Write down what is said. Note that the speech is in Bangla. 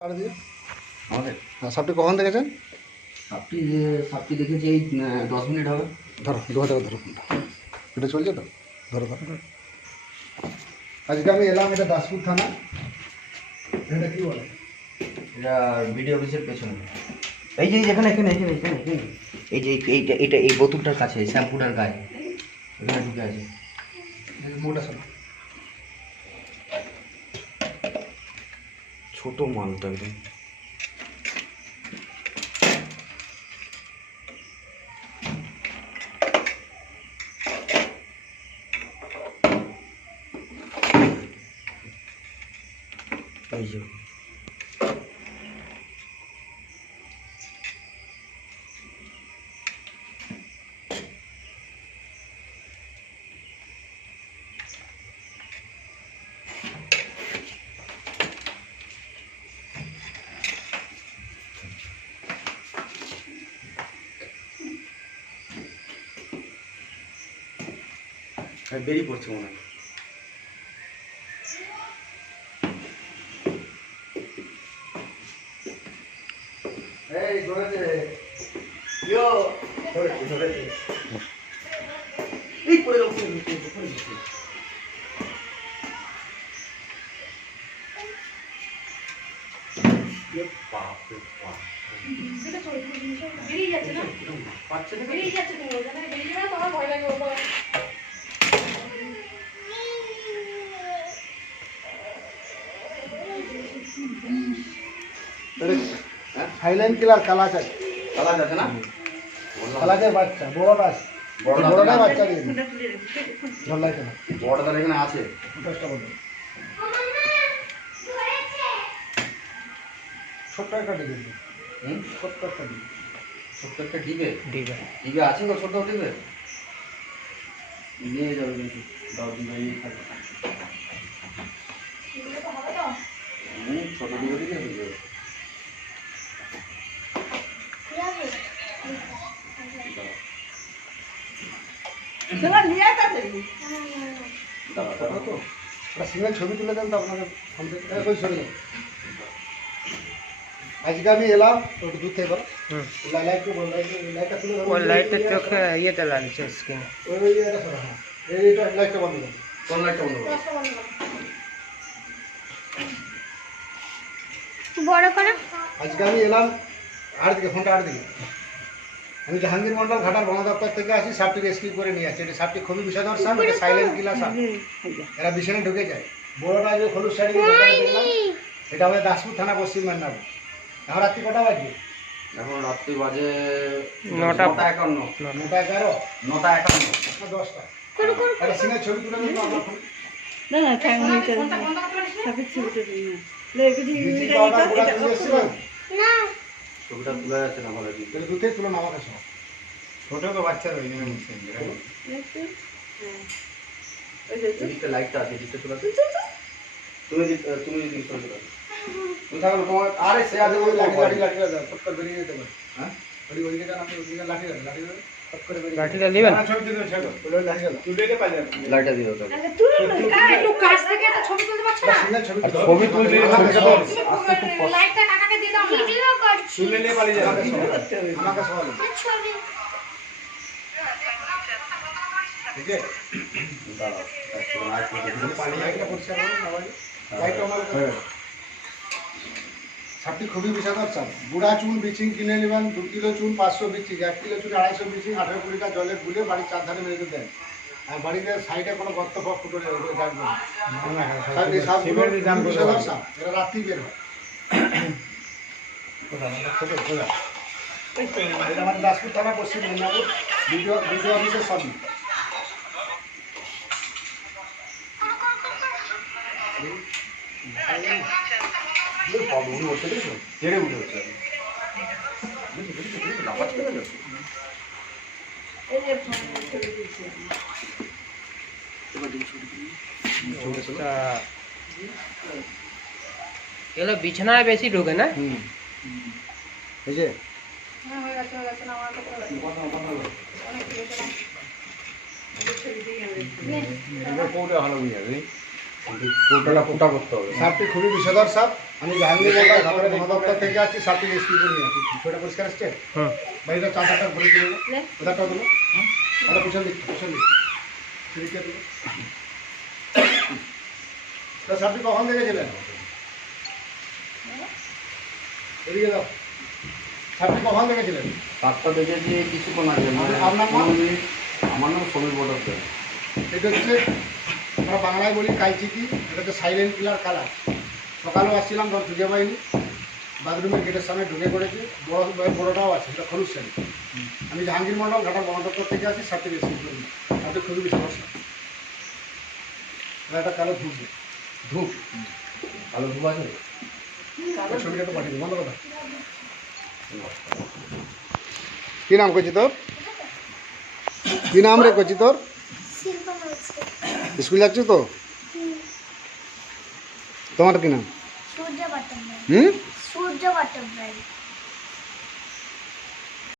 আমাদের? সাপটি কখন দেখেছেন? সাপটি সাপটি দেখেছি এই দশ মিনিট হবে। ধরো দু হাজার ধরো। ফোনটা এটা চলছে তো? ধরো ধরো। আজকে আমি এলাম এটা দাসপুর থানা। এটা কি বলে? এটা বিডি অফিসের পেছনে। এই যে এখানে এখানে এখানে এখানে এখানে। এই যে এই- এইটা এটা এই বোতলটার কাছে শ্যাম্পুটার গায়ে। এখানে ঢুকে আছে। মোটা সব ছোট মালটা একদম এই যে। বেরিয়ে পড়ছে মনে হয়। এই ধরেছে ইয়ো। ধরেছে ধরেছে এই পড়ে গেল পড়ে গেল, পড়ে গেল। এ বাপ রে বাপ। সেটা চলে বেরিয়ে যাচ্ছে না? বেরিয়ে যাচ্ছে তুমি ওখান বেরিয়ে যাবে তোমার ভয় লাগে। সাইলেন্ট কিলার না? কালাচার বাচ্চা বড়টা আছে বড়টা বড়টা বাচ্চা। দিয়ে ধরলাই কেন বড়টা এখানে আছে। বলুন ছোট্ট একটা ডিবে। হুম? ছোট্ট একটা ডিবে। ছোট্ট একটা ডিবে? ডিবে। আছে গো ছোট ডিবে? নিয়ে যাবে কিন্তু। দাও ডিবে নিয়ে থাকে ছোট ডিবে দিকে দিবে তোমার নিয়ে আসতে দাও দাও তো একটা সিঙ্গেল ছবি তুলে দেন তো আপনাকে ফোন থেকে এই, ওই সরে যান। আজকে আমি এলাম তো একটু দূর থেকে করো লা- লাইটটা বল লাইটটা লাইটটা তুলে ধরো। ওই লাইটের চোখে ইয়েতে লাগছে স্ক্রিনে ওই ওই এটা সরা হ্যাঁ এইটা লাইটটা বন্ধ করো কোন লাইটটা বন্ধ করো বড় করো। আজকে আমি এলাম আট দিকে ফোনটা আট দিকে। আমি জাহাঙ্গীর মন্ডল ঘাটার বন দপ্তর থেকে আসি সাপটিকে স্কিপ করে নিয়ে আসছি এটা সাপটি খুবই বিষধর সাপ এটা সাইলেন্ট কিলার সাপ। এরা বিছানে ঢুকে যায়। বড়টা যে হলুদ শাড়ি এটা আমাদের দাসপুর থানা পশ্চিম মেদিনীপুর। এখন রাত্রি কটা বাজে? এখন রাত্রি বাজে নটা। একান্ন। নটা এগারো? নটা একান্ন। না দশটা। একটা সিনের ছবি তুলে এটা এটা গুলা এটা তুলে ছবিটা তুলে যাচ্ছে না ভালো তাহলে দুধেই তুলে নামা কাছে ছোট তো বাচ্চা রয়েছে দেখছ? হ্যাঁ। ওই যে তো। এদিকটা লাইটটা আছে এদিকটা চলে তুমি তুমি এদিকে চলে চলে। তুমি থাকো তোমার আরে সে আছে ওই লাঠি লাঠি লাঠি লাঠি ফট করে বেরিয়ে যেতে পারে হ্যাঁ ওই ওইদিকে যান আপনি ওইদিকে লাঠি লাঠি লাঠি লাঠিটা দিবেন না, ছবি তুলে ছেড়ো। ওই লাঠি গেল লাইটটা দিয়ে দাও একটা ছবি তুলতে পারছ না? সিনের ছবি আর ছবি তুলবি, ঠিক আছে দাঁড়াও, এক সেকেন্ড, আর একটু দেখি। লাইটটা পরিষ্কার করুন সবাই লাইটটা আমার সাপটি খুবই বিষাদর সাপ বুড়া চুন বিচিং কিনে নেবেন দু কিলো চুন পাঁচশো বিচিং এক কিলো চুন আড়াইশো বিচিং আঠেরো কুড়িটা জলে গুলে বাড়ির চার ধারে মেরে দেন। আর বাড়িতে সাইডে কোনো গর্ত ফক ফুটো যাবে রাখবেন এরা রাত্রি বের হয়। এটা আমাদের দাসপুর থানা পশ্চিম মেদিনীপুর বিডিও বিডিও অফিসের সবই এই বাবু, দেখেছ? উঠে হচ্ছে। এগুলো বিছানায় বেশি ঢোকে না? গেছে। অনেক আমি কৌটা হয়ে করতে হবে। সাপটি খুবই বিষধর সাপ আমি জাহাঙ্গীর ঘাটার থেকে আসছি সাপটি রেস্কিউ করে নিয়ে আসছি। বিষয়টা পরিষ্কার আসছে? হুম বাড়িটা চাঁদাটা ভরে দিল ওদারটা দিল ওটা পিছন দিক পিছন দিক সেদিকে দিল তা সাপটি কখন দেখেছিলেন এদিকে দাও সাপটি কখন দেখেছিলেন সাতটা দেখেছি কিছুক্ষণ আগে। আপনার নাম? আমার নাম সমীর বটক এটা হচ্ছে আমরা বাংলায় বলি কাইচিকি এটা হচ্ছে সাইলেন্ট কিলার কালার সকালেও আসছিলাম তখন খুঁজে পাইনি। বাথরুমের গেটের সামনে ঢুকে পড়েছে। বড় বড়টাও আছে এটা খরুস শাড়ি আমি জাহাঙ্গীর মন্ডল ঘাটার বন থেকে আছি সাথে করি সাথে খুবই বেশি সমস্যা। এটা একটা কালো ধূপ ধূপ? কালো ধূপ আছে? ছবিটা তো পাঠিয়ে দিই বন্ধ কথা কি নাম করছি তোর? কি নাম রে করছি তোর? স্কুল যাচ্ছ তো? তোমার কি নাম? হুম? সূর্য